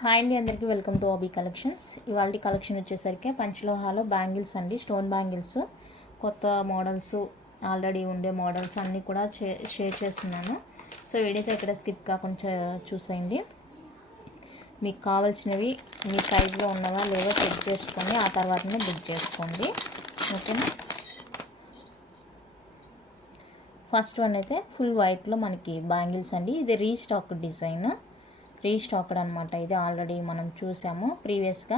Hi అండి, అందరికీ welcome to OB collections. ఇవాళ కలెక్షన్ వచ్చేసరికి పంచలోహాలో బ్యాంగిల్స్ అండి, స్టోన్ బ్యాంగిల్స్. కొత్త మోడల్స్, ఆల్రెడీ ఉండే మోడల్స్ అన్నీ కూడా షేర్ చేస్తున్నాను. సో వీడియోతో ఇక్కడ స్కిప్ కాకుండా చూసేయండి. మీకు కావాల్సినవి మీ సైజులో ఉన్నవా లేవో చెక్ చేసుకొని ఆ తర్వాతనే బుక్ చేసుకోండి, ఓకేనా. ఫస్ట్ వన్ అయితే ఫుల్ వైట్లో మనకి బ్యాంగిల్స్ అండి. ఇది రీస్టాక్ డిజైన్, రీస్టాక్డ్ అనమాట. ఇది ఆల్రెడీ మనం చూసాము ప్రీవియస్గా.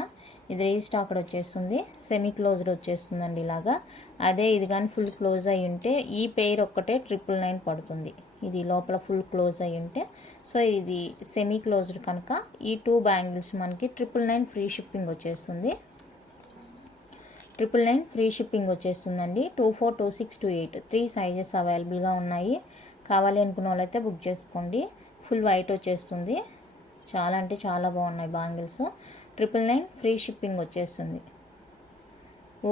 ఇది రీస్టాక్డ్ వచ్చేస్తుంది, సెమీ క్లోజ్డ్ వచ్చేస్తుందండి ఇలాగా. అదే ఇది కానీ ఫుల్ క్లోజ్ అయ్యి ఉంటే ఈ పెయిర్ ఒక్కటే 999 పడుతుంది. ఇది లోపల ఫుల్ క్లోజ్ అయ్యి ఉంటే. సో ఇది సెమీ క్లోజ్డ్ కనుక ఈ 2 బ్యాంగిల్స్ మనకి 999 ఫ్రీ షిప్పింగ్ వచ్చేస్తుంది. 999 ఫ్రీ షిప్పింగ్ వచ్చేస్తుందండి. 24, 26, 28 3 సైజెస్ అవైలబుల్గా ఉన్నాయి. కావాలి అనుకున్న వాళ్ళైతే బుక్ చేసుకోండి. ఫుల్ వైట్ వచ్చేస్తుంది, చాలా అంటే చాలా బాగున్నాయి బ్యాంగిల్స్. 999 ఫ్రీ షిప్పింగ్ వచ్చేస్తుంది.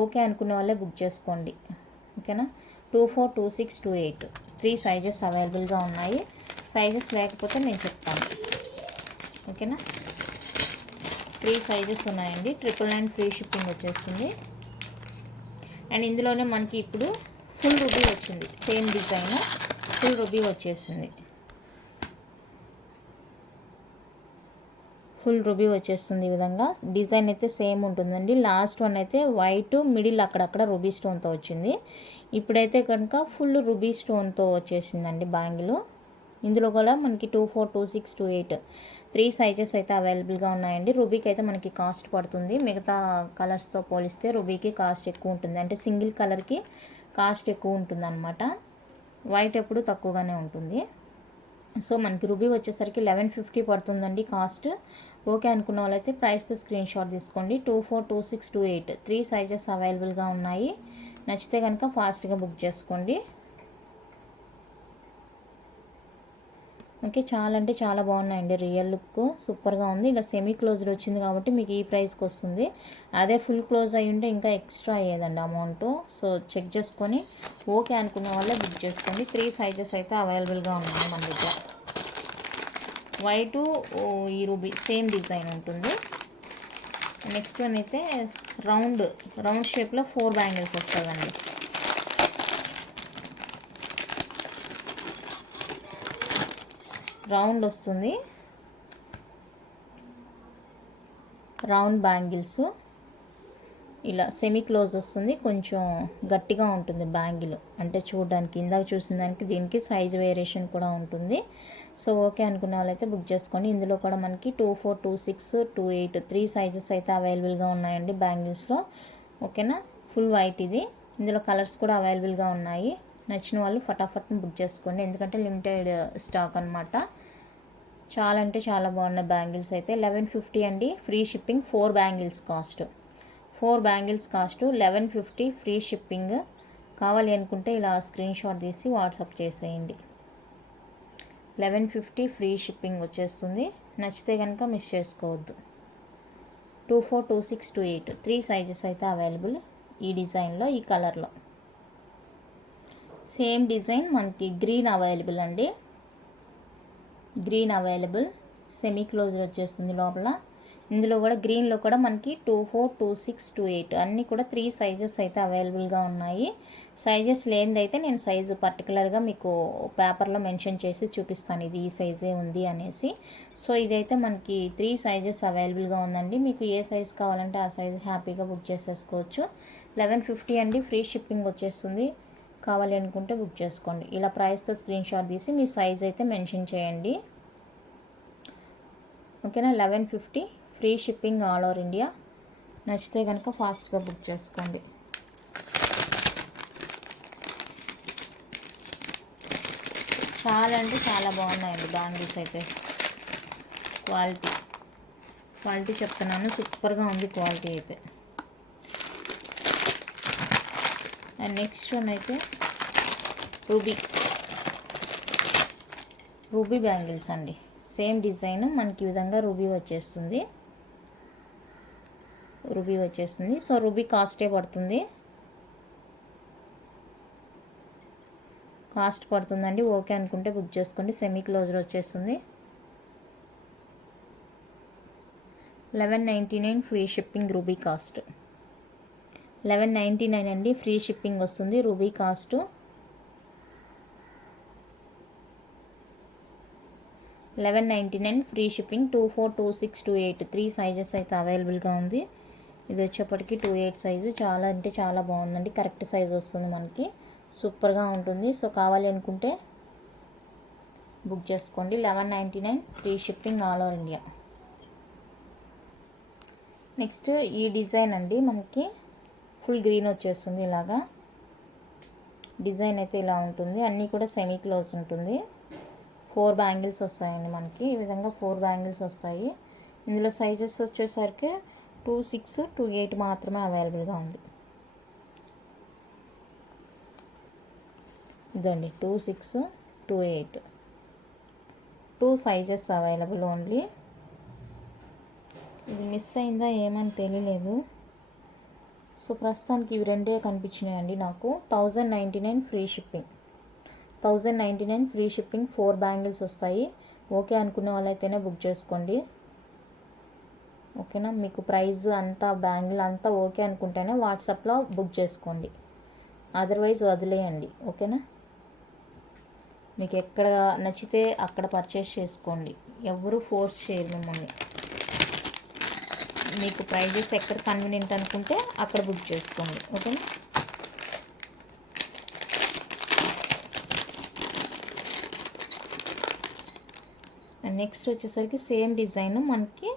ఓకే అనుకునే వాళ్ళే బుక్ చేసుకోండి, ఓకేనా. 24, 26, 28 3 సైజెస్ అవైలబుల్గా ఉన్నాయి. సైజెస్ లేకపోతే నేను చెప్తాను, ఓకేనా. 3 సైజెస్ ఉన్నాయండి. 999 ఫ్రీ షిప్పింగ్ వచ్చేస్తుంది. అండ్ ఇందులోనే మనకి ఇప్పుడు ఫుల్ రూబీ వచ్చింది, సేమ్ డిజైన్ ఫుల్ రూబీ వచ్చేసింది. ఫుల్ రూబీ వచ్చేస్తుంది. ఈ విధంగా డిజైన్ అయితే సేమ్ ఉంటుందండి. లాస్ట్ వన్ అయితే వైట్, మిడిల్ అక్కడక్కడ రూబీ స్టోన్తో వచ్చింది. ఇప్పుడైతే కనుక ఫుల్ రూబీ స్టోన్తో వచ్చేసిందండి బ్యాంగిల్. ఇందులో కూడా మనకి 24, 26, 28 3 సైజెస్ అయితే అవైలబుల్గా ఉన్నాయండి. రూబీకి అయితే మనకి కాస్ట్ పడుతుంది, మిగతా కలర్స్తో పోలిస్తే రూబీకి కాస్ట్ ఎక్కువ ఉంటుంది. అంటే సింగిల్ కలర్కి కాస్ట్ ఎక్కువ ఉంటుంది అనమాట. వైట్ ఎప్పుడు తక్కువగానే ఉంటుంది. సో మనకి రూబీ వచ్చేసరికి 1150 పడుతుందండి కాస్ట్. ఓకే అనుకున్న వాళ్ళైతే ప్రైస్తో స్క్రీన్ షాట్ తీసుకోండి. 24, 26, 28 3 సైజెస్ అవైలబుల్గా ఉన్నాయి. నచ్చితే కనుక ఫాస్ట్గా బుక్ చేసుకోండి, ఓకే. చాలా అంటే చాలా బాగున్నాయండి, రియల్ లుక్ సూపర్గా ఉంది. ఇలా సెమీ క్లోజ్డ్ వచ్చింది కాబట్టి మీకు ఈ ప్రైస్కి వస్తుంది. అదే ఫుల్ క్లోజ్ అయ్యి ఉంటే ఇంకా ఎక్స్ట్రా అయ్యేదండి అమౌంట్. సో చెక్ చేసుకొని ఓకే అనుకునే వాళ్ళే బుక్ చేసుకోండి. 3 సైజెస్ అయితే అవైలబుల్గా ఉన్నాయి మన దగ్గర. వైటు ఈ రూబీ సేమ్ డిజైన్ ఉంటుంది. నెక్స్ట్ వన్ అయితే రౌండ్ షేప్లో 4 బ్యాంగిల్స్ వస్తుందండి. రౌండ్ వస్తుంది, రౌండ్ బ్యాంగిల్స్ ఇలా సెమీ క్లోజ్ వస్తుంది. కొంచెం గట్టిగా ఉంటుంది బ్యాంగిల్, అంటే చూడడానికి ఇందాక చూసిన దానికి దీనికి సైజ్ వేరియేషన్ కూడా ఉంటుంది. సో ఓకే అనుకునే వాళ్ళైతే బుక్ చేసుకోండి. ఇందులో కూడా మనకి 24, 26, 28 3 సైజెస్ అయితే అవైలబుల్గా ఉన్నాయండి బ్యాంగిల్స్లో, ఓకేనా. ఫుల్ వైట్ ఇది. ఇందులో కలర్స్ కూడా అవైలబుల్గా ఉన్నాయి. నచ్చిన వాళ్ళు ఫటాఫట్ని బుక్ చేసుకోండి, ఎందుకంటే లిమిటెడ్ స్టాక్ అనమాట. చాలా అంటే చాలా బాగున్నాయి బ్యాంగిల్స్ అయితే. 1150 అండి free shipping. 4 bangles cost 1150 free shipping. కావాలి అనుకుంటే ఇలా స్క్రీన్ షాట్ తీసి వాట్సాప్ చేసేయండి. 1150 ఫ్రీ షిప్పింగ్ వచ్చేస్తుంది. నచ్చితే కనుక మిస్ చేసుకోవద్దు. 24, 26, 28 3 సైజెస్ అయితే అవైలబుల్ ఈ డిజైన్లో, ఈ కలర్లో. సేమ్ డిజైన్ మనకి గ్రీన్ అవైలబుల్ అండి, గ్రీన్ అవైలబుల్ సెమీ క్లోజ్డ్ వచ్చేస్తుంది లోపల. ఇందులో కూడా గ్రీన్లో కూడా మనకి 24, 26, 28 అన్నీ కూడా 3 సైజెస్ అయితే అవైలబుల్గా ఉన్నాయి. సైజెస్ లేనిదైతే నేను సైజు పర్టికులర్గా మీకు పేపర్లో మెన్షన్ చేసి చూపిస్తాను, ఇది ఈ సైజే ఉంది అనేసి. సో ఇదైతే మనకి 3 సైజెస్ అవైలబుల్గా ఉందండి. మీకు ఏ సైజ్ కావాలంటే ఆ సైజ్ హ్యాపీగా బుక్ చేసేసుకోవచ్చు. 1150 అండి ఫ్రీ షిప్పింగ్ వచ్చేస్తుంది. కావాలి అనుకుంటే బుక్ చేసుకోండి. ఇలా ప్రైస్తో స్క్రీన్ షాట్ తీసి మీ సైజ్ అయితే మెన్షన్ చేయండి, ఓకేనా. 1150 free shipping all over India. నచ్చితే కనుక ఫాస్ట్గా బుక్ చేసుకోండి. చాలా అంటే చాలా బాగున్నాయండి బ్యాంగిల్స్ అయితే. క్వాలిటీ చెప్తున్నాను, సూపర్గా ఉంది క్వాలిటీ అయితే. అండ్ నెక్స్ట్ వన్ అయితే రూబీ బ్యాంగిల్స్ అండి. సేమ్ డిజైన్ మనకి ఈ విధంగా రూబీ వచ్చేస్తుంది. సో రూబీ కాస్టే పడుతుంది, కాస్ట్ పడుతుందండి. ఓకే అనుకుంటే బుక్ చేసుకోండి. సెమీ క్లోజ్డ్ వచ్చేస్తుంది. 1199 ఫ్రీ షిప్పింగ్ రూబీ కాస్ట్. 1199 అండి, ఫ్రీ షిప్పింగ్ వస్తుంది ruby cost. 1199 free shipping. 24, 26, 28 3 sizes అయితే అవైలబుల్గా ఉంది. ఇది వచ్చేప్పటికి 28 సైజు. చాలా అంటే చాలా బాగుందండి, కరెక్ట్ సైజ్ వస్తుంది మనకి, సూపర్గా ఉంటుంది. సో కావాలి అనుకుంటే బుక్ చేసుకోండి. 1199 free shipping all over India. Next ఈ డిజైన్ అండి, మనకి ఫుల్ గ్రీన్ వచ్చేస్తుంది. ఇలాగా డిజైన్ అయితే ఇలా ఉంటుంది. అన్నీ కూడా సెమీ క్లోజ్ ఉంటుంది. 4 బ్యాంగిల్స్ వస్తాయండి మనకి. ఈ విధంగా 4 బ్యాంగిల్స్ వస్తాయి. ఇందులో సైజెస్ వచ్చేసరికి 26, 28 మాత్రమే అవైలబుల్గా ఉంది. ఇదండి 26, 28 2 సైజెస్ అవైలబుల్ ఓన్లీ. ఇది మిస్ అయిందా ఏమని తెలియలేదు. సో ప్రస్తుతానికి ఇవి రెండే కనిపించినాయండి నాకు. 1099 free shipping. 1099 free shipping. 4 bangles వస్తాయి. ఓకే అనుకునే వాళ్ళైతేనే బుక్ చేసుకోండి. ఓకేనా, మీకు ప్రైస్ అంతా బ్యాంగిల్ అంతా ఓకే అనుకుంటేనే వాట్సాప్లో బుక్ చేసుకోండి, అదర్వైజ్ వదిలేయండి. ఓకేనా, మీకు ఎక్కడ నచ్చితే అక్కడ పర్చేస్ చేసుకోండి, ఎవరు ఫోర్స్ చేయరు మిమ్మల్ని. మీకు ప్రైజెస్ ఎక్కడ కన్వీనియంట్ అనుకుంటే అక్కడ బుక్ చేసుకోండి. ఓకేనా, నెక్స్ట్ వచ్చేసరికి సేమ్ డిజైన్ మనకి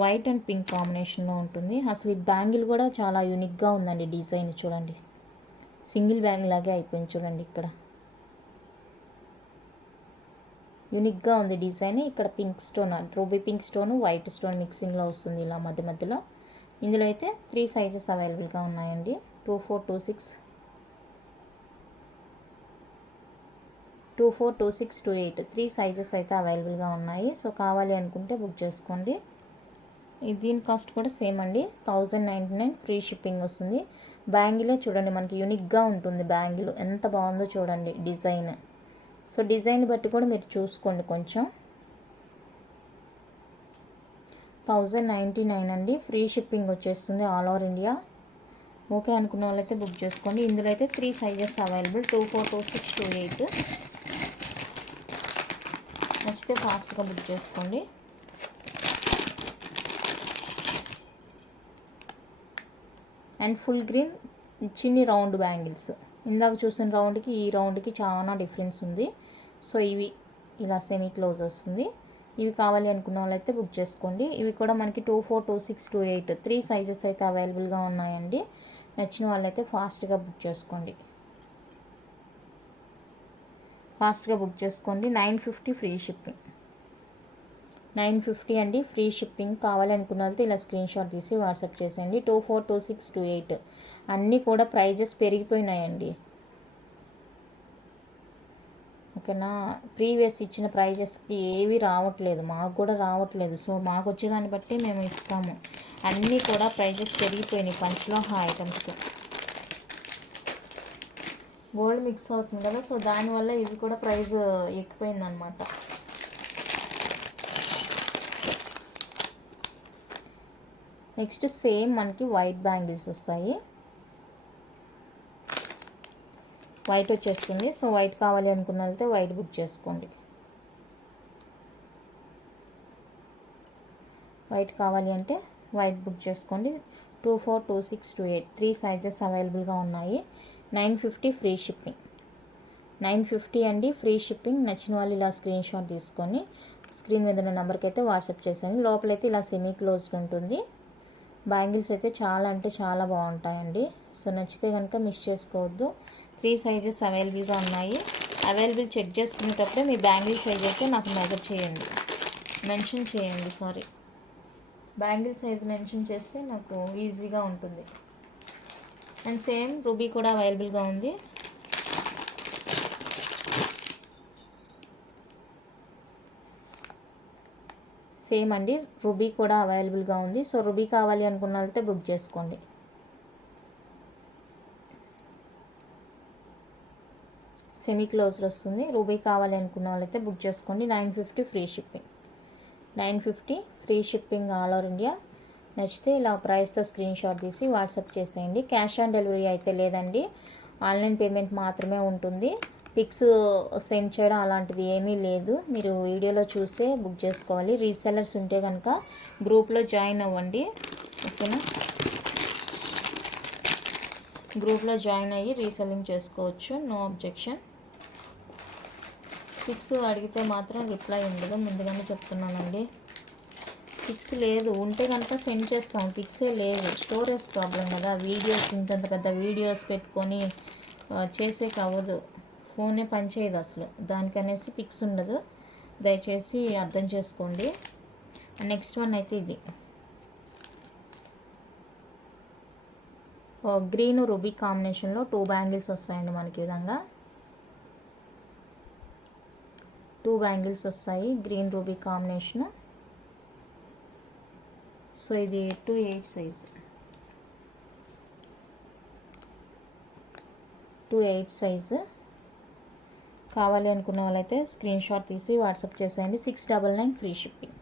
వైట్ అండ్ పింక్ కాంబినేషన్లో ఉంటుంది. అసలు ఈ బ్యాంగిల్ కూడా చాలా యూనిక్గా ఉందండి. డిజైన్ చూడండి, సింగిల్ బ్యాంగిల్ లాగే అయిపోయింది చూడండి. ఇక్కడ యూనిక్గా ఉంది డిజైన్. ఇక్కడ pink stone, ruby pink stone, white stone మిక్సింగ్లో వస్తుంది ఇలా మధ్య మధ్యలో. ఇందులో అయితే 3 సైజెస్ అవైలబుల్గా ఉన్నాయండి. 24, 26, 24, 26, 28 3 సైజెస్ అయితే అవైలబుల్గా ఉన్నాయి. సో కావాలి అనుకుంటే బుక్ చేసుకోండి. దీని కాస్ట్ కూడా సేమ్ అండి, 1099 ఫ్రీ షిప్పింగ్ వస్తుంది. బ్యాంగిలే చూడండి మనకి యూనిక్గా ఉంటుంది. బ్యాంగిల్ ఎంత బాగుందో చూడండి డిజైన్. సో డిజైన్ బట్టి కూడా మీరు చూసుకోండి కొంచెం. 1099 అండి, ఫ్రీ షిప్పింగ్ వచ్చేస్తుంది ఆల్ ఓవర్ ఇండియా. ఓకే అనుకున్న వాళ్ళైతే బుక్ చేసుకోండి. ఇందులో అయితే 3 సైజెస్ అవైలబుల్, 24, 26, 28. నచ్చితే ఫాస్ట్గా బుక్ చేసుకోండి. అండ్ ఫుల్ గ్రీన్ చిన్ని రౌండ్ బ్యాంగిల్స్. ఇందాక చూసిన రౌండ్కి ఈ రౌండ్కి చాలా డిఫరెన్స్ ఉంది. సో ఇవి ఇలా సెమీ క్లోజ్ వస్తుంది. ఇవి కావాలి అనుకున్న వాళ్ళైతే బుక్ చేసుకోండి. ఇవి కూడా మనకి 24, 26, 28 3 సైజెస్ అయితే అవైలబుల్గా ఉన్నాయండి. నచ్చిన వాళ్ళైతే ఫాస్ట్గా బుక్ చేసుకోండి. 950 ఫ్రీ షిప్పింగ్. 950 అండి, ఫ్రీ షిప్పింగ్. కావాలి అనుకున్న వాళ్ళతో ఇలా స్క్రీన్ షాట్ తీసి వాట్సాప్ చేసేయండి. 24, 26, 28 అన్నీ కూడా ప్రైజెస్ పెరిగిపోయినాయండి. ఓకేనా, ప్రీవియస్ ఇచ్చిన ప్రైజెస్కి ఏవి రావట్లేదు, మాకు కూడా రావట్లేదు. సో మాకు వచ్చేదాన్ని బట్టి మేము ఇస్తాము. అన్నీ కూడా ప్రైజెస్ పెరిగిపోయినాయి. పంచ్లో ఐటమ్స్ గోల్డ్ మిక్స్ అవుతుంది కదా, సో దానివల్ల ఇవి కూడా ప్రైస్ ఎక్కిపోయింది అనమాట. నెక్స్ట్ సేమ్ మనకి వైట్ బ్యాంగిల్స్ వస్తాయి. వైట్ వచ్చేస్తుంది. సో వైట్ కావాలి అనుకున్న వాళ్ళైతే వైట్ బుక్ చేసుకోండి. వైట్ కావాలి అంటే వైట్ బుక్ చేసుకోండి. 24, 26, 28 3 సైజెస్ అవైలబుల్గా ఉన్నాయి. 950 ఫ్రీ షిప్పింగ్. 950 అండి, ఫ్రీ షిప్పింగ్. నచ్చిన వాళ్ళు ఇలా స్క్రీన్ షాట్ తీసుకొని స్క్రీన్ మీద ఉన్న నెంబర్కి అయితే వాట్సాప్ చేశాను. లోపలైతే ఇలా సెమీ క్లోజ్డ్ ఉంటుంది. బ్యాంగిల్స్ అయితే చాలా అంటే చాలా బాగుంటాయండి. సో నచ్చితే కనుక మిస్ చేసుకోవద్దు. 3 సైజెస్ అవైలబుల్గా ఉన్నాయి. అవైలబుల్ చెక్ చేసుకునేటప్పుడే మీ బ్యాంగిల్ సైజ్ అయితే నాకు మెన్షన్ చేయండి. బ్యాంగిల్ సైజ్ మెన్షన్ చేస్తే నాకు ఈజీగా ఉంటుంది. అండ్ సేమ్ రూబీ కూడా అవైలబుల్గా ఉంది. సేమ్ అండి, రూబీ కూడా అవైలబుల్గా ఉంది. సో రూబీ కావాలి అనుకున్న వాళ్ళైతే బుక్ చేసుకోండి. సెమీ క్లోజ్డ్ వస్తుంది. రూబీ కావాలి అనుకున్న వాళ్ళైతే బుక్ చేసుకోండి. 950 free shipping. 950 free shipping all over India. నచ్చితే ఇలా ప్రైస్తో స్క్రీన్ షాట్ తీసి వాట్సాప్ చేసేయండి. క్యాష్ ఆన్ డెలివరీ అయితే లేదండి, ఆన్లైన్ పేమెంట్ మాత్రమే ఉంటుంది. పిక్స్ సెండ్ చేయడం అలాంటిది ఏమీ లేదు, మీరు వీడియోలో చూసే బుక్ చేసుకోవాలి. రీసెల్లర్స్ ఉంటే కనుక గ్రూప్లో జాయిన్ అవ్వండి, ఓకేనా. గ్రూప్లో జాయిన్ అయ్యి రీసెల్లింగ్ చేసుకోవచ్చు, నో అబ్జెక్షన్. పిక్స్ అడిగితే మాత్రం రిప్లై ఉండదు, ముందుగానే చెప్తున్నానండి. పిక్స్ లేదు, ఉంటే కనుక సెండ్ చేస్తాం, పిక్సే లేదు. స్టోరేజ్ ప్రాబ్లం కదా, వీడియోస్ ఇంతంత పెద్ద వీడియోస్ పెట్టుకొని చేసేకి అవ్వదు, ఫోనే పనిచేయదు అసలు, దానికనేసి పిక్స్ ఉండదు, దయచేసి అర్థం చేసుకోండి. నెక్స్ట్ వన్ అయితే ఇది గ్రీన్ రూబీ కాంబినేషన్లో 2 బ్యాంగిల్స్ వస్తాయండి మనకి. ఈ విధంగా 2 బ్యాంగిల్స్ వస్తాయి, గ్రీన్ రూబీ కాంబినేషన్. సో ఇది 2/8 సైజు, 2/8 సైజు. కావాలి అనుకున్న వాళ్ళైతే స్క్రీన్ షాట్ తీసి వాట్సాప్ చేసేయండి. 699 free shipping,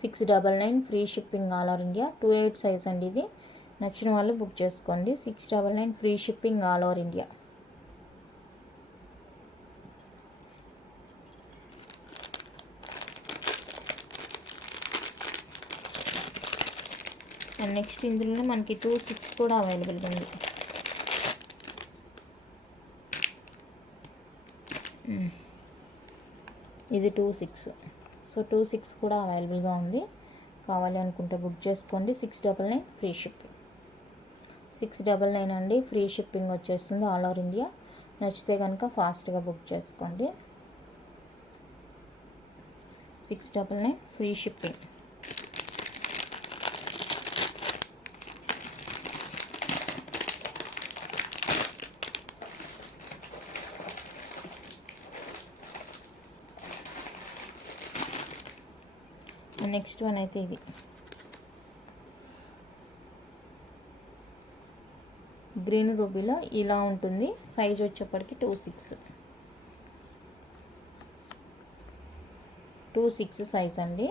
699 free shipping all over India. 2/8 size అండి ఇది, నచ్చిన వాళ్ళు బుక్ చేసుకోండి. 699 free shipping all over India. And next ఇందులోనే మనకి 2/6 కూడా అవైలబుల్గా ఉంది. ఇది 2/6, సో 2/6 కూడా అవైలబుల్గా ఉంది. కావాలి అనుకుంటే బుక్ చేసుకోండి. 699 ఫ్రీ షిప్పింగ్, 699 అండి, ఫ్రీ షిప్పింగ్ వచ్చేస్తుంది ఆల్ ఓవర్ ఇండియా. నచ్చితే కనుక ఫాస్ట్గా బుక్ చేసుకోండి. 699 ఫ్రీ షిప్పింగ్. నెక్స్ట్ వన్ అయితే ఇది గ్రీన్ రూబీలో ఇలా ఉంటుంది, సైజ్ వచ్చేప్పటికి 2/6 సైజ్ అండి.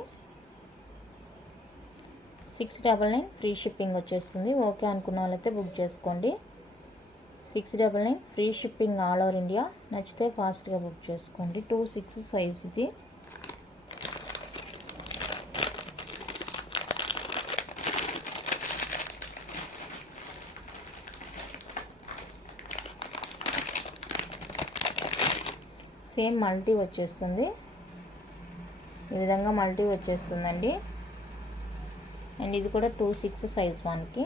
699 ఫ్రీ షిప్పింగ్ వచ్చేస్తుంది. ఓకే అనుకున్న వాళ్ళైతే బుక్ చేసుకోండి. 699 free shipping all over India. నచ్చితే ఫాస్ట్గా బుక్ చేసుకోండి. 2/6 సైజ్ ఇది. సేమ్ మల్టీ వచ్చేస్తుంది, ఈ విధంగా మల్టీ వచ్చేస్తుందండి. అండ్ ఇది కూడా 2/6 సైజ్ మనకి.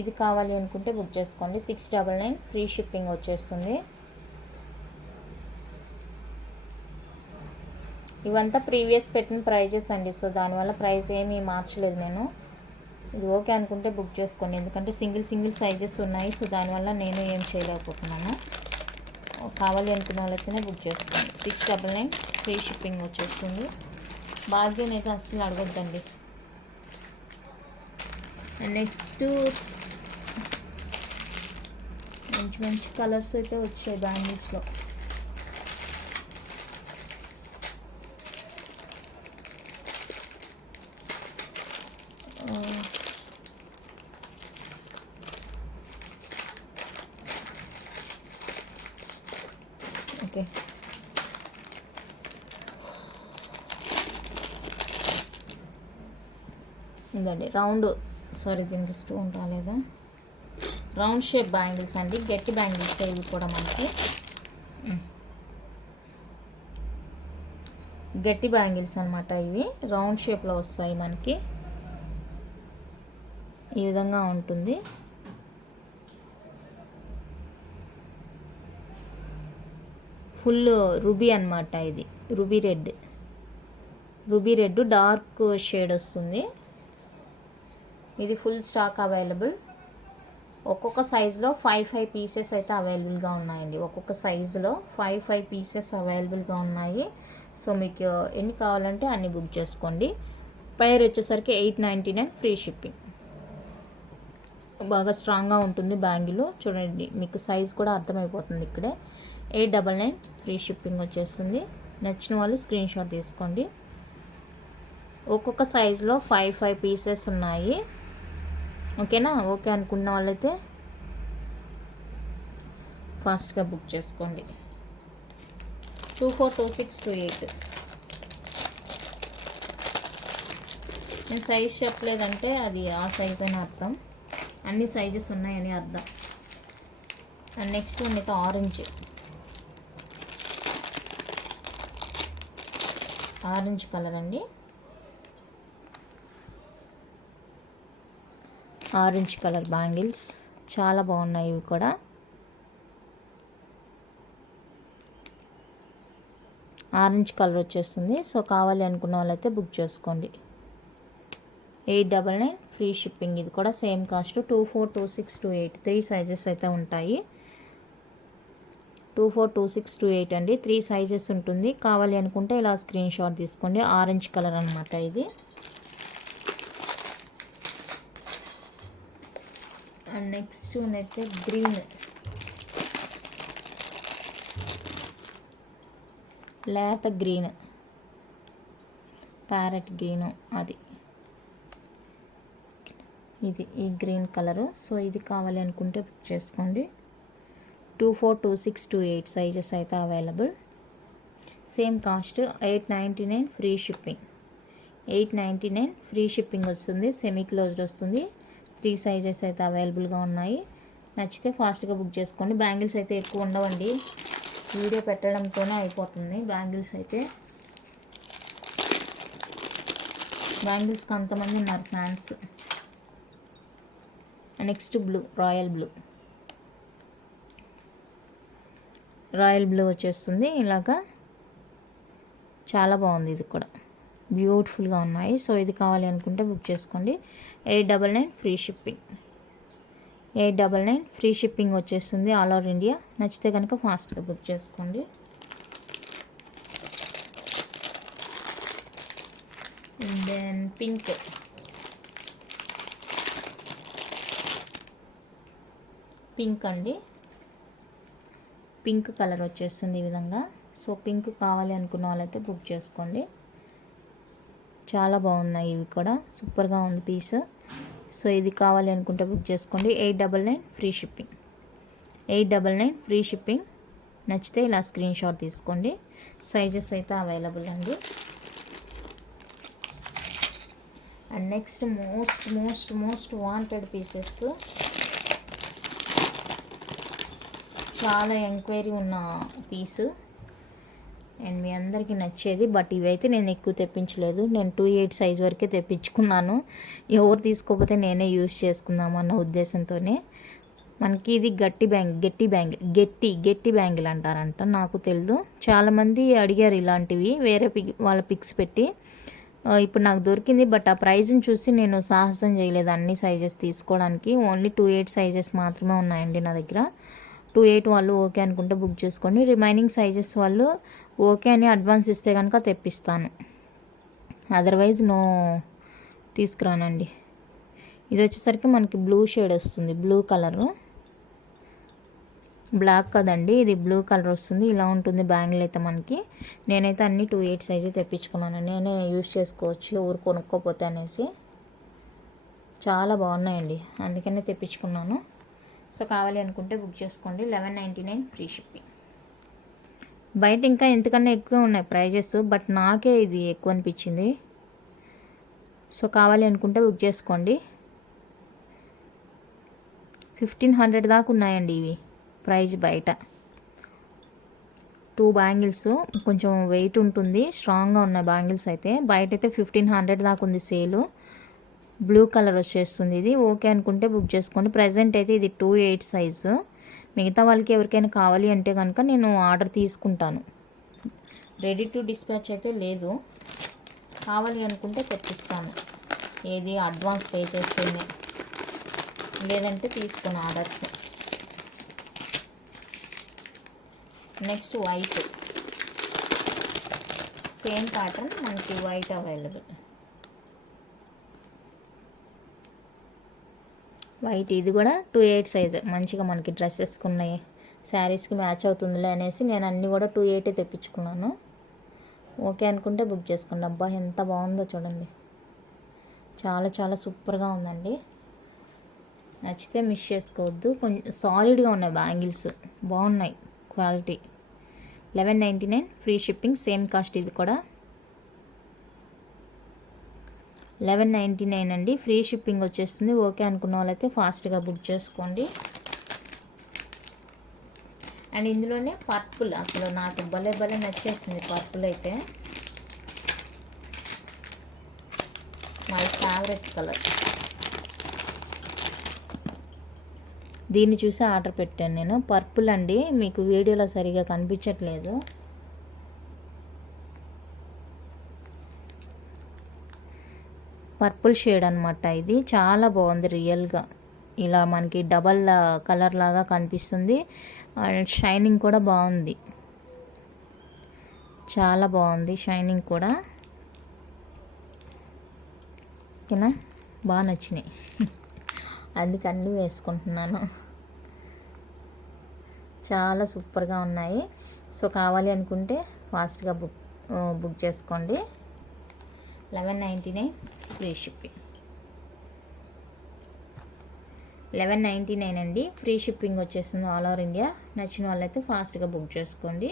ఇది కావాలి అనుకుంటే బుక్ చేసుకోండి. 699 ఫ్రీ షిప్పింగ్ వచ్చేస్తుంది. ఇవంతా ప్రీవియస్ పెట్టిన ప్రైజెస్ అండి, సో దానివల్ల ప్రైస్ ఏమీ మార్చలేదు నేను. ఇది ఓకే అనుకుంటే బుక్ చేసుకోండి, ఎందుకంటే సింగిల్ సైజెస్ ఉన్నాయి, సో దానివల్ల నేను ఏం చేయలేకపోతున్నాను. కావాలి అనుకున్న వాళ్ళైతేనే బుక్ చేసుకోండి. 699 ఫ్రీ షిప్పింగ్ వచ్చేస్తుంది. బార్గెన్ అయితే అస్సలు అడగొద్దండి. నెక్స్ట్ మంచి కలర్స్ అయితే వచ్చాయి బ్యాంగిల్స్లో. ఓకే, ఇదండి రౌండ్, సారీ దీనికి స్టోన్ రాలేదా, రౌండ్ షేప్ బ్యాంగిల్స్ అండి, గట్టి బ్యాంగిల్స్ ఇవి కూడా మనకి. గట్టి బ్యాంగిల్స్ అనమాట ఇవి, రౌండ్ షేప్లో వస్తాయి మనకి. ఈ విధంగా ఉంటుంది. ఫుల్ రూబీ అనమాట ఇది, రూబీ రెడ్ డార్క్ షేడ్ వస్తుంది. ఇది ఫుల్ స్టాక్ అవైలబుల్. ఒక్కొక్క సైజులో 5 పీసెస్ అయితే అవైలబుల్గా ఉన్నాయండి. ఒక్కొక్క సైజులో 5 పీసెస్ అవైలబుల్గా ఉన్నాయి. సో మీకు ఎన్ని కావాలంటే అన్ని బుక్ చేసుకోండి. పైర్ వచ్చేసరికి 899 ఫ్రీ షిప్పింగ్. బాగా స్ట్రాంగ్గా ఉంటుంది బ్యాంగిల్, చూడండి మీకు సైజ్ కూడా అర్థమైపోతుంది ఇక్కడే. 899 ఫ్రీ షిప్పింగ్ వచ్చేస్తుంది. నచ్చిన వాళ్ళు స్క్రీన్ షాట్ తీసుకోండి. ఒక్కొక్క సైజులో 5 పీసెస్ ఉన్నాయి. ఓకేనా? ఓకే అనుకున్న వాళ్ళైతే ఫాస్ట్గా బుక్ చేసుకోండి. 242628. నేను సైజ్ చెప్పలేదంటే అది ఆ సైజ్ అని అర్థం, అన్ని సైజెస్ ఉన్నాయని అర్థం. అండ్ నెక్స్ట్ వన్ అయితే ఆరెంజ్ కలర్ అండి. ఆరెంజ్ కలర్ బ్యాంగిల్స్ చాలా బాగున్నాయి. ఇవి కూడా ఆరెంజ్ కలర్ వచ్చేస్తుంది. సో కావాలి అనుకున్న వాళ్ళైతే బుక్ చేసుకోండి. 899 ఫ్రీ షిప్పింగ్. ఇది కూడా సేమ్ కాస్ట్. 242628 3 సైజెస్ అయితే ఉంటాయి. 242628 అండి. 3 సైజెస్ ఉంటుంది. కావాలి అనుకుంటే ఇలా స్క్రీన్ షాట్ తీసుకోండి. ఆరెంజ్ కలర్ అనమాట ఇది. అండ్ నెక్స్ట్ అయితే గ్రీన్, లేత గ్రీన్, ప్యారెట్ గ్రీను అది. ఇది ఈ గ్రీన్ కలరు. సో ఇది కావాలి అనుకుంటే బుక్ చేసుకోండి. 242628 సైజెస్ అయితే available. Same cost. 899 free shipping. 899 free shipping వస్తుంది. సెమీ క్లోజ్డ్ వస్తుంది. 3 సైజెస్ అయితే అవైలబుల్గా ఉన్నాయి. నచ్చితే ఫాస్ట్గా బుక్ చేసుకోండి. బ్యాంగిల్స్ అయితే ఎక్కువ ఉండవండి, వీడియో పెట్టడంతోనే అయిపోతుంది. బ్యాంగిల్స్కి అంతమంది ఉన్నారు fans. Next blue, royal blue వచ్చేస్తుంది. ఇలాగా చాలా బాగుంది. ఇది కూడా బ్యూటిఫుల్గా ఉన్నాయి. సో ఇది కావాలి అనుకుంటే బుక్ చేసుకోండి. 899 ఫ్రీ షిప్పింగ్. 899 ఫ్రీ షిప్పింగ్ వచ్చేస్తుంది ఆల్ ఓవర్ ఇండియా. నచ్చితే కనుక ఫాస్ట్గా బుక్ చేసుకోండి. దెన్ పింక్ అండి. పింక్ కలర్ వచ్చేస్తుంది ఈ విధంగా. సో పింక్ కావాలి అనుకున్న వాళ్ళైతే బుక్ చేసుకోండి. చాలా బాగున్నాయి. ఇవి కూడా సూపర్గా ఉంది పీస్. సో ఇది కావాలి అనుకుంటే బుక్ చేసుకోండి. 899 ఫ్రీ షిప్పింగ్. 899 free shipping. నచ్చితే ఇలా స్క్రీన్ షాట్ తీసుకోండి. సైజెస్ అయితే అవైలబుల్ అండి. And next most wanted pieces, చాలా ఎంక్వైరీ ఉన్న పీసు అండ్ మీ అందరికీ నచ్చేది. బట్ ఇవైతే నేను ఎక్కువ తెప్పించలేదు. నేను 28 సైజ్ వరకే తెప్పించుకున్నాను. ఎవరు తీసుకోకపోతే నేనే యూజ్ చేసుకుందాం అన్న ఉద్దేశంతోనే. మనకి ఇది గట్టి బ్యాంగిల్ అంటారంట, నాకు తెలియదు. చాలామంది అడిగారు ఇలాంటివి వేరే వాళ్ళ పిక్స్ పెట్టి. ఇప్పుడు నాకు దొరికింది. బట్ ఆ ప్రైజ్ని చూసి నేను సాహసం చేయలేదు అన్ని సైజెస్ తీసుకోవడానికి. ఓన్లీ 28 సైజెస్ మాత్రమే ఉన్నాయండి నా దగ్గర. 28 వాళ్ళు ఓకే అనుకుంటే బుక్ చేసుకోండి. రిమైనింగ్ సైజెస్ వాళ్ళు ఓకే అని అడ్వాన్స్ ఇస్తే కనుక తెప్పిస్తాను, అదర్వైజ్ నో తీసుకురానండి. ఇది వచ్చేసరికి మనకి బ్లూ షేడ్ వస్తుంది. బ్లూ కలరు, బ్లాక్ కదండి, ఇది బ్లూ కలర్ వస్తుంది. ఇలా ఉంటుంది బ్యాంగిల్ అయితే మనకి. నేనైతే అన్ని 28 సైజు తెప్పించుకున్నాను. నేనే యూజ్ చేసుకోవచ్చు ఎవరు కొనుక్కోపోతే అనేసి. చాలా బాగున్నాయండి, అందుకనే తెప్పించుకున్నాను. సో కావాలి అనుకుంటే బుక్ చేసుకోండి. 1199 ఫ్రీ షిప్పింగ్. బయట ఇంకా ఎంతకన్నా ఎక్కువ ఉన్నాయి ప్రైజెస్, బట్ నాకే ఇది ఎక్కువ అనిపించింది. సో కావాలి అనుకుంటే బుక్ చేసుకోండి. 1500 దాకా ఉన్నాయండి ఇవి ప్రైజ్ బయట. 2 బ్యాంగిల్స్ కొంచెం వెయిట్ ఉంటుంది, స్ట్రాంగ్గా ఉన్న బ్యాంగిల్స్ అయితే. బయట అయితే 1500 దాకా ఉంది సేలు. బ్లూ కలర్ వచ్చేస్తుంది ఇది. ఓకే అనుకుంటే బుక్ చేసుకోండి. ప్రజెంట్ అయితే ఇది 28 సైజు. మిగతా వాళ్ళకి ఎవరికైనా కావాలి అంటే కనుక నేను ఆర్డర్ తీసుకుంటాను. రెడీ టు డిస్పాచ్ అయితే లేదు, కావాలి అనుకుంటే తెప్పిస్తాను. ఏది అడ్వాన్స్ పే చేస్తేనే, లేదంటే తీసుకుని orders. Next white, same pattern మనకి వైట్ అవైలబుల్. వైట్ ఇది కూడా 28 సైజ్. మంచిగా మనకి డ్రెస్సెస్కి ఉన్నాయి, శారీస్కి మ్యాచ్ అవుతుందిలే అనేసి నేను అన్నీ కూడా 28 తెప్పించుకున్నాను. ఓకే అనుకుంటే బుక్ చేసుకోండి. అబ్బా ఎంత బాగుందో చూడండి, చాలా చాలా సూపర్గా ఉందండి. నచ్చితే మిస్ చేసుకోవద్దు. కొంచెం సాలిడ్గా ఉన్నాయి బ్యాంగిల్స్, బాగున్నాయి quality. 1199 free shipping, same cost ఇది కూడా 1199 అండి. ఫ్రీ షిప్పింగ్ వచ్చేస్తుంది. ఓకే అనుకున్న వాళ్ళైతే ఫాస్ట్గా బుక్ చేసుకోండి. అండ్ ఇందులోనే పర్పుల్, అసలు నాకు భలే భలే నచ్చేసింది పర్పుల్ అయితే, మై ఫేవరెట్ కలర్. దీన్ని చూసి ఆర్డర్ పెట్టాను నేను. పర్పుల్ అండి, మీకు వీడియోలో సరిగా కనిపించట్లేదు. పర్పుల్ షేడ్ అనమాట ఇది. చాలా బాగుంది రియల్గా, ఇలా మనకి డబల్ కలర్ లాగా కనిపిస్తుంది. అండ్ షైనింగ్ కూడా బాగుంది, చాలా బాగుంది షైనింగ్ కూడా. ఓకేనా, బాగా నచ్చినాయి అందుకు అన్నీ వేసుకుంటున్నాను. చాలా సూపర్గా ఉన్నాయి. సో కావాలి అనుకుంటే ఫాస్ట్గా బుక్ చేసుకోండి. 1199 ఫ్రీ షిప్పింగ్. 1199 అండి, ఫ్రీ షిప్పింగ్ వచ్చేస్తుంది ఆల్ ఓవర్ ఇండియా. నచ్చిన వాళ్ళైతే ఫాస్ట్గా బుక్ చేసుకోండి.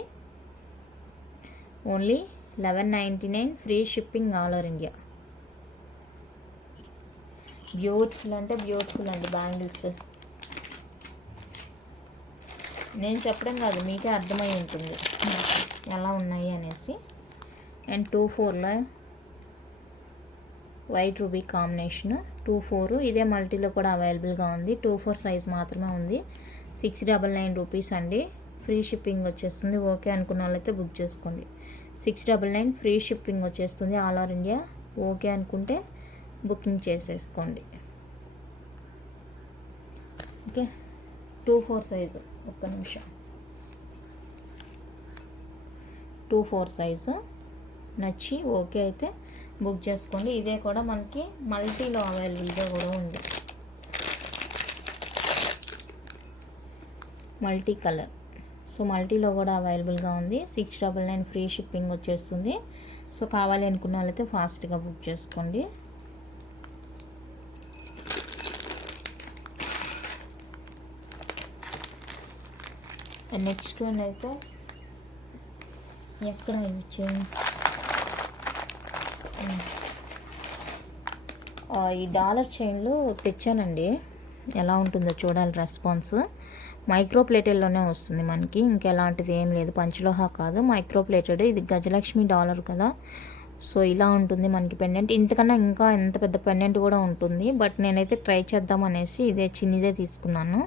Only 1199 free shipping all over India. Beautiful అంటే బ్యూటిఫుల్ అండి బ్యాంగిల్స్. నేను చెప్పడం కాదు, మీకే అర్థమై ఉంటుంది ఎలా ఉన్నాయి అనేసి. అండ్ 24లో వైట్ రూబీ కాంబినేషన్, 24 ఇదే మల్టీలో కూడా అవైలబుల్గా ఉంది. 24 సైజ్ మాత్రమే ఉంది. 699 రూపీస్ అండి. ఫ్రీ షిప్పింగ్ వచ్చేస్తుంది. ఓకే అనుకున్న వాళ్ళైతే బుక్ చేసుకోండి. 699 ఫ్రీ షిప్పింగ్ వచ్చేస్తుంది ఆల్ ఓవర్ ఇండియా. ఓకే అనుకుంటే బుకింగ్ చేసేసుకోండి. ఓకే, 24 సైజు, ఒక్క నిమిషం. 24 సైజు నచ్చి ఓకే అయితే బుక్ చేసుకోండి. ఇదే కూడా మనకి మల్టీలో అవైలబుల్గా కూడా ఉంది, మల్టీ కలర్. సో మల్టీలో కూడా అవైలబుల్గా ఉంది. 699 ఫ్రీ షిప్పింగ్ వచ్చేస్తుంది. సో కావాలి అనుకున్న వాళ్ళైతే ఫాస్ట్గా బుక్ చేసుకోండి. నెక్స్ట్ వన్ అయితే ఎక్కడ చైన్స్, ఈ డాలర్ చైన్లు తెచ్చానండి. ఎలా ఉంటుందో చూడాలి రెస్పాన్స్. మైక్రో ప్లేటెడ్లోనే వస్తుంది మనకి, ఇంకెలాంటిది ఏం లేదు. పంచలోహ కాదు, మైక్రో ప్లేటెడ్. ఇది గజలక్ష్మి డాలర్ కదా, సో ఇలా ఉంటుంది మనకి పెండెంట్. ఇంతకన్నా ఇంకా ఎంత పెద్ద పెండెంట్ కూడా ఉంటుంది, బట్ నేనైతే ట్రై చేద్దాం అనేసి ఇదే చిన్నదే తీసుకున్నాను.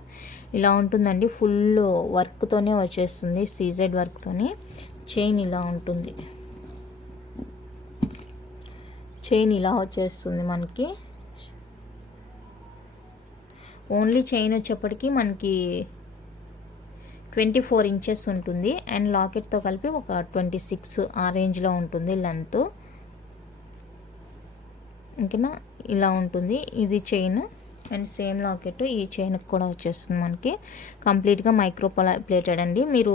ఇలా ఉంటుందండి, ఫుల్ వర్క్తోనే వచ్చేస్తుంది, సీజెడ్ వర్క్తోని. చైన్ ఇలా ఉంటుంది, చైన్ ఇలా వచ్చేస్తుంది మనకి. ఓన్లీ చైన్ వచ్చేప్పటికి మనకి 24 ఇంచెస్ ఉంటుంది. అండ్ లాకెట్తో కలిపి ఒక 26 ఆ రేంజ్లో ఉంటుంది లెంత్. ఓకేనా, ఇలా ఉంటుంది ఇది చైన్. అండ్ సేమ్ లాకెట్ ఈ చైన్కి కూడా వచ్చేస్తుంది మనకి. కంప్లీట్గా మైక్రో ప్లేటెడ్ అండి. మీరు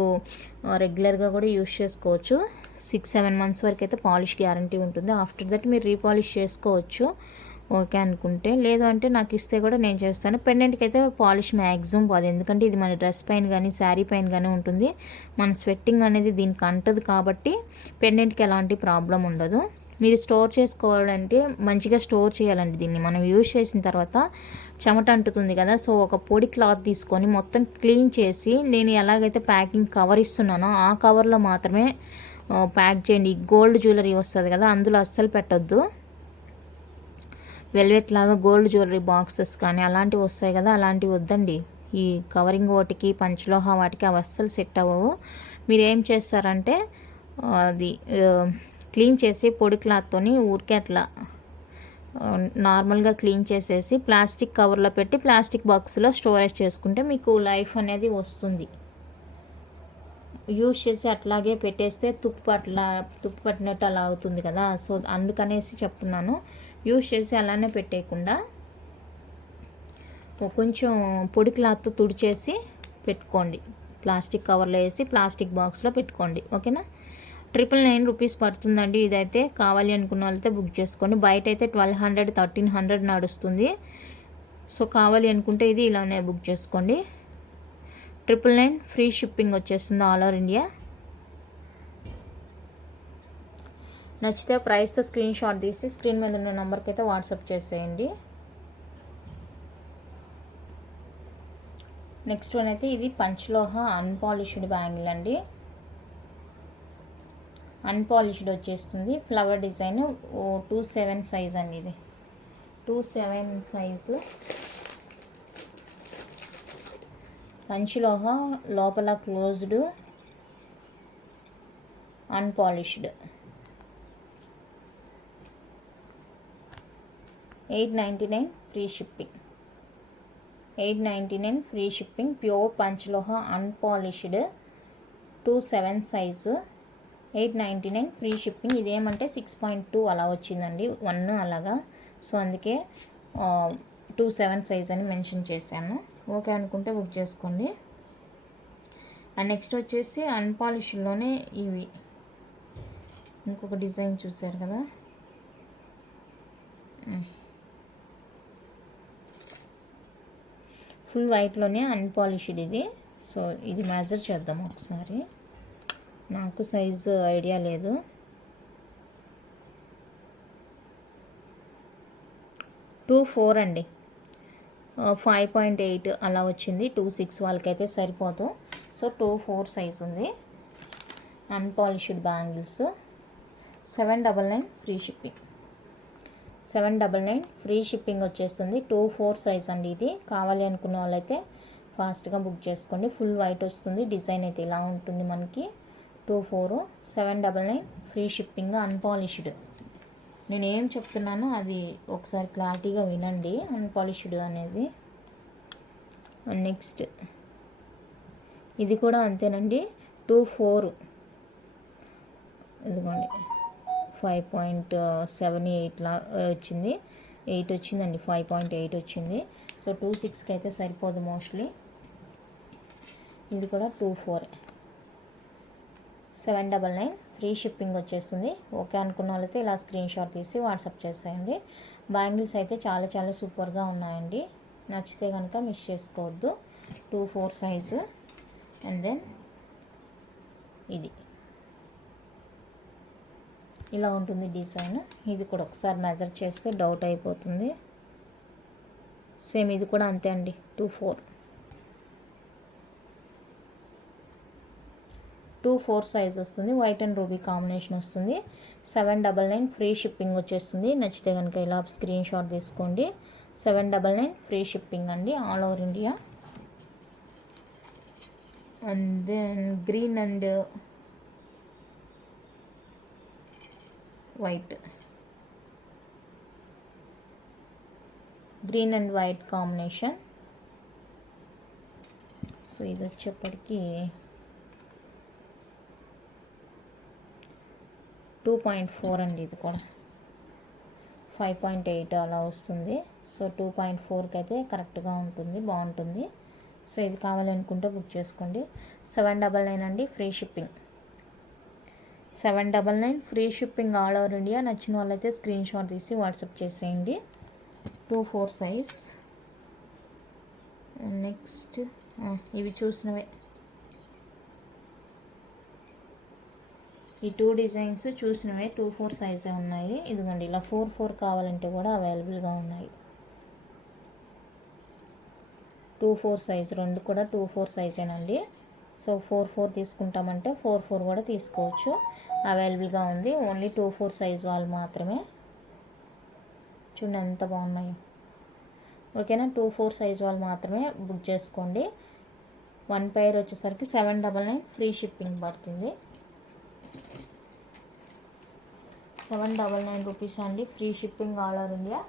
రెగ్యులర్గా కూడా యూస్ చేసుకోవచ్చు. 6-7 మంత్స్ వరకు అయితే పాలిష్ గ్యారంటీ ఉంటుంది. ఆఫ్టర్ దట్ మీరు రీపాలిష్ చేసుకోవచ్చు ఓకే అనుకుంటే. లేదు అంటే నాకు ఇస్తే కూడా నేను చేస్తాను. పెండెంట్కి అయితే పాలిష్ మ్యాక్సిమం పోదు, ఎందుకంటే ఇది మన డ్రెస్ పైన కానీ శారీ పైన కానీ ఉంటుంది. మన స్వెట్టింగ్ అనేది దీనికి అంటది కాబట్టి పెండెంట్కి ఎలాంటి ప్రాబ్లం ఉండదు. మీరు స్టోర్ చేసుకోవాలంటే మంచిగా స్టోర్ చేయాలండి. దీన్ని మనం యూజ్ చేసిన తర్వాత చెమట అంటుతుంది కదా, సో ఒక పొడి క్లాత్ తీసుకొని మొత్తం క్లీన్ చేసి, నేను ఎలాగైతే ప్యాకింగ్ కవర్ ఇస్తున్నానో ఆ కవర్లో మాత్రమే ప్యాక్ చేయండి. గోల్డ్ జ్యువెలరీ వస్తుంది కదా, అందులో అస్సలు పెట్టొద్దు. వెల్వెట్ లాగా గోల్డ్ జ్యువెలరీ బాక్సెస్ కానీ అలాంటివి వస్తాయి కదా, అలాంటివి వద్దండి. ఈ కవరింగ్ వాటికి పంచలోహ వాటికి అవి అస్సలు సెట్ అవ్వవు. మీరు ఏం చేస్తారంటే అది క్లీన్ చేసి పొడి క్లాత్తోని ఊరికే అట్లా నార్మల్గా క్లీన్ చేసేసి ప్లాస్టిక్ కవర్లో పెట్టి ప్లాస్టిక్ బాక్స్లో స్టోరేజ్ చేసుకుంటే మీకు లైఫ్ అనేది వస్తుంది. యూజ్ చేసి అట్లాగే పెట్టేస్తే తుప్పు పట్టినట్టు అలా అవుతుంది కదా, సో అందుకనేసి చెప్తున్నాను. యూజ్ చేసి అలానే పెట్టేయకుండా కొంచెం పొడి క్లాత్తో తుడిచేసి పెట్టుకోండి. ప్లాస్టిక్ కవర్లో వేసి ప్లాస్టిక్ బాక్స్లో పెట్టుకోండి. ఓకేనా, 999 రూపీస్ పడుతుందండి. ఇదైతే కావాలి అనుకున్న వాళ్ళైతే బుక్ చేసుకోండి. బయట అయితే 1200 1300 నడుస్తుంది. సో కావాలి అనుకుంటే ఇది ఇలానే బుక్ చేసుకోండి. 999 ఫ్రీ షిప్పింగ్ వచ్చేస్తుంది ఆల్ ఓవర్ ఇండియా. నచ్చితే ప్రైస్తో స్క్రీన్ షాట్ తీసి స్క్రీన్ మీద ఉన్న నెంబర్కి అయితే వాట్సాప్ చేసేయండి. నెక్స్ట్ వన్ అయితే ఇది పంచలోహ అన్పాలిష్డ్ బ్యాంగిల్ అండి. అన్పాలిష్డ్ వచ్చేస్తుంది. ఫ్లవర్ డిజైన్ 27 సైజ్ అండి. ఇది 27 సైజు. పంచలోహ లోపల closed unpolished. 899 free shipping. 899 free shipping. Pure panchaloha unpolished 27 size. 899 free shipping. ఇదేమంటే 6.2 అలా వచ్చిందండి, 1 అలాగా. సో అందుకే 27 సైజ్ అని మెన్షన్ చేశాను. ఓకే అనుకుంటే బుక్ చేసుకోండి. అండ్ నెక్స్ట్ వచ్చేసి అన్పాలిష్డ్లోనే ఇవి ఇంకొక డిజైన్ చూసారు కదా, ఫుల్ వైట్లోనే అన్పాలిష్డ్ ఇది. సో ఇది మెజర్ చేద్దాం ఒకసారి, నాకు సైజు ఐడియా లేదు. 24 అండి. 5.8 అలా వచ్చింది. 26 వాళ్ళకైతే సరిపోదు. సో 24 సైజ్ ఉంది. Unpolished bangles. 799 free shipping. 799 free shipping వచ్చేస్తుంది. 24 సైజ్ అండి. ఇది కావాలి అనుకున్న వాళ్ళైతే ఫాస్ట్గా బుక్ చేసుకోండి. ఫుల్ వైట్ వస్తుంది. డిజైన్ అయితే ఇలా ఉంటుంది మనకి. 24 799 ఫ్రీ షిప్పింగ్. అన్పాలిష్డ్. నేను ఏం చెప్తున్నానో అది ఒకసారి క్లారిటీగా వినండి. అన్పాలిష్డ్ అనేది. నెక్స్ట్ ఇది కూడా అంతేనండి. 24 ఇదిగోండి 5.78 లా వచ్చింది. 8 వచ్చిందండి. 5.8 వచ్చింది. సో 26కి అయితే సరిపోదు మోస్ట్లీ. ఇది కూడా 24. 799 ఫ్రీ షిప్పింగ్ వచ్చేస్తుంది. ఓకే అనుకున్న వాళ్ళైతే ఇలా స్క్రీన్ షాట్ తీసి వాట్సాప్ చేసేయండి. బ్యాంగిల్స్ అయితే చాలా చాలా సూపర్గా ఉన్నాయండి. నచ్చితే కనుక మిస్ చేసుకోవద్దు. 24 సైజు. అండ్ దెన్ ఇది ఇలా ఉంటుంది డిజైన్. ఇది కూడా ఒకసారి మెజర్ చేస్తే డౌట్ అయిపోతుంది. సేమ్ ఇది కూడా అంతే అండి. 24 సైజ్ వస్తుంది. వైట్ అండ్ రూబీ కాంబినేషన్ వస్తుంది. 799 ఫ్రీ షిప్పింగ్ వచ్చేస్తుంది. నచ్చితే కనుక ఇలా స్క్రీన్ షాట్ తీసుకోండి. 799 ఫ్రీ షిప్పింగ్ అండి all over India. And then green and white, green and white combination. So ఇది వచ్చేప్పటికి 2.4 అండి. ఇది కూడా 5.8 అలా వస్తుంది. సో 2.4కి అయితే కరెక్ట్గా ఉంటుంది, బాగుంటుంది. సో ఇది కావాలనుకుంటే బుక్ చేసుకోండి. 799 అండి free shipping. 799 free shipping all over India. నచ్చిన వాళ్ళైతే స్క్రీన్ షాట్ తీసి వాట్సాప్ చేసేయండి. 24 సైజ్. నెక్స్ట్ ఇవి చూసినవే ఈ 2 డిజైన్స్ చూసినవే 24 సైజే ఉన్నాయి. ఇదిగోండి ఇలా 4 కావాలంటే కూడా అవైలబుల్గా ఉన్నాయి. 24 సైజ్, రెండు కూడా 24 సైజేనండి. సో 4 తీసుకుంటామంటే 4 కూడా తీసుకోవచ్చు, అవైలబుల్గా ఉంది. ఓన్లీ 24 సైజ్ వాళ్ళు మాత్రమే. చూడండి ఎంత బాగున్నాయో. ఓకేనా, 24 సైజ్ వాళ్ళు మాత్రమే బుక్ చేసుకోండి. 1 పైర్ వచ్చేసరికి 799 ఫ్రీ షిప్పింగ్ పడుతుంది. 799 రూపీస్ అండి free shipping all over India.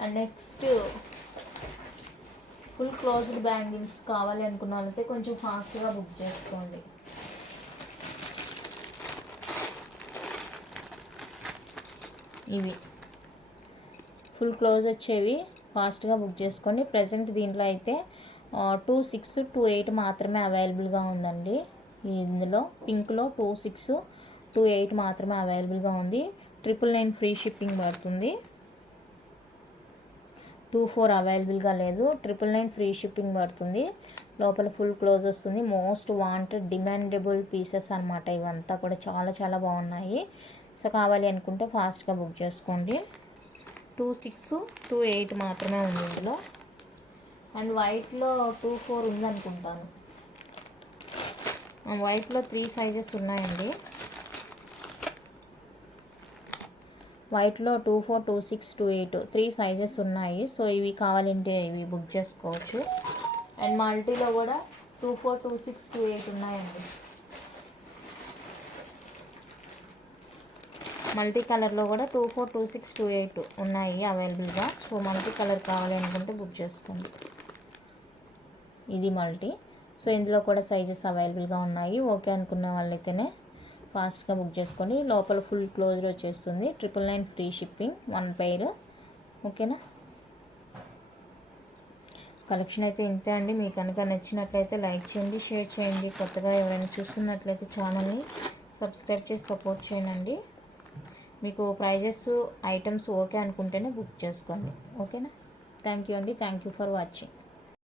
And next full closed bangles కావాలి అనుకున్న వాళ్ళైతే కొంచెం ఫాస్ట్గా బుక్ చేసుకోండి. ఇవి ఫుల్ క్లోజ్ వచ్చేవి ఫాస్ట్గా బుక్ చేసుకోండి. ప్రజెంట్ దీంట్లో అయితే 26, 28 మాత్రమే అవైలబుల్గా ఉందండి. ఇందులో పింక్లో 26, 2.8 మాత్రమే అవైలబుల్గా ఉంది. 999 ఫ్రీ షిప్పింగ్ పడుతుంది. 2.4 అవైలబుల్గా లేదు. 999 ఫ్రీ షిప్పింగ్ పడుతుంది. లోపల ఫుల్ క్లోజ్ వస్తుంది. మోస్ట్ వాంటెడ్ డిమాండబుల్ పీసెస్ అనమాట. ఇవంతా కూడా చాలా చాలా బాగున్నాయి. సో కావాలి అనుకుంటే ఫాస్ట్గా బుక్ చేసుకోండి. 2.6, 2.8 మాత్రమే ఉంది ఇందులో. అండ్ వైట్లో 2.4 ఉందనుకుంటాను. వైట్లో 3 సైజెస్ ఉన్నాయండి. వైట్లో 2.4, 2.6, 2.8 3 సైజెస్ ఉన్నాయి. సో ఇవి కావాలంటే ఇవి బుక్ చేసుకోవచ్చు. అండ్ మల్టీలో కూడా 2.4, 2.6, 2.8 ఉన్నాయండి. మల్టీ కలర్లో కూడా 2.4, 2.6, 2.8 ఉన్నాయి అవైలబుల్గా. సో మల్టీ కలర్ కావాలి అనుకుంటే బుక్ చేసుకోండి. ఇది మల్టీ. సో ఇందులో కూడా సైజెస్ అవైలబుల్గా ఉన్నాయి. ఓకే అనుకునే వాళ్ళైతేనే ఫాస్ట్గా బుక్ చేసుకోండి. లోపల ఫుల్ క్లోజ్ వచ్చేస్తుంది. 999 ఫ్రీ షిప్పింగ్ 1 పెయిర్. ఓకేనా. కలెక్షన్ అయితే ఇంతే అండి. మీకు కనుక నచ్చినట్లయితే లైక్ చేయండి, షేర్ చేయండి. కొత్తగా ఎవరైనా చూస్తున్నట్లయితే ఛానల్ని సబ్స్క్రైబ్ చేసి సపోర్ట్ చేయండి. మీకు ప్రైజెస్ ఐటమ్స్ ఓకే అనుకుంటేనే బుక్ చేసుకోండి. ఓకేనా. థ్యాంక్ యూ అండి. Thank you for watching.